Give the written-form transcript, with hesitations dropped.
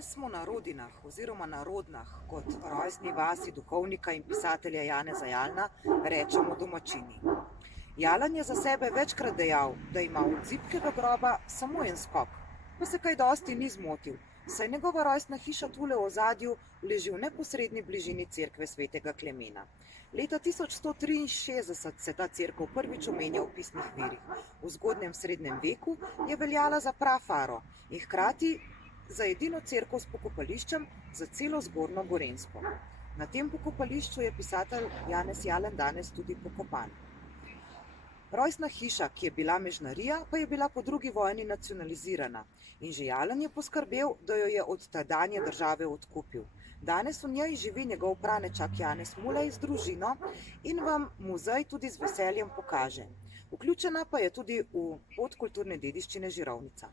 Danes smo na Rodinah oziroma na Rodnah, kot rojstni vasi duhovnika in pisatelja Janeza Jalna rečemo domačini. Jalan je za sebe večkrat dejal, da ima od zibkega groba samo en skok, pa se kaj dosti ni zmotil, saj njegova rojstna hiša tule v ozadju leži v neposredni bližini cerkve svetega Klemena. Leta 1163 se ta cerkev prvič omenja v pisnih virih. V zgodnjem srednjem veku je veljala za prafaro in hkrati za edino cerkev s pokopališčem za celo Zgornjo Gorenjsko. Na tem pokopališču je pisatelj Janez Jalan danes tudi pokopan. Rojstna hiša, ki je bila mežnarija, pa je bila po drugi vojni nacionalizirana in že Jalan je poskrbel, da jo je od tedanje države odkupil. Danes v njej živi njegov pranečak Janez Mulej z družino in vam muzej tudi z veseljem pokaže. Vključena pa je tudi v pot kulturne dediščine Žirovnica.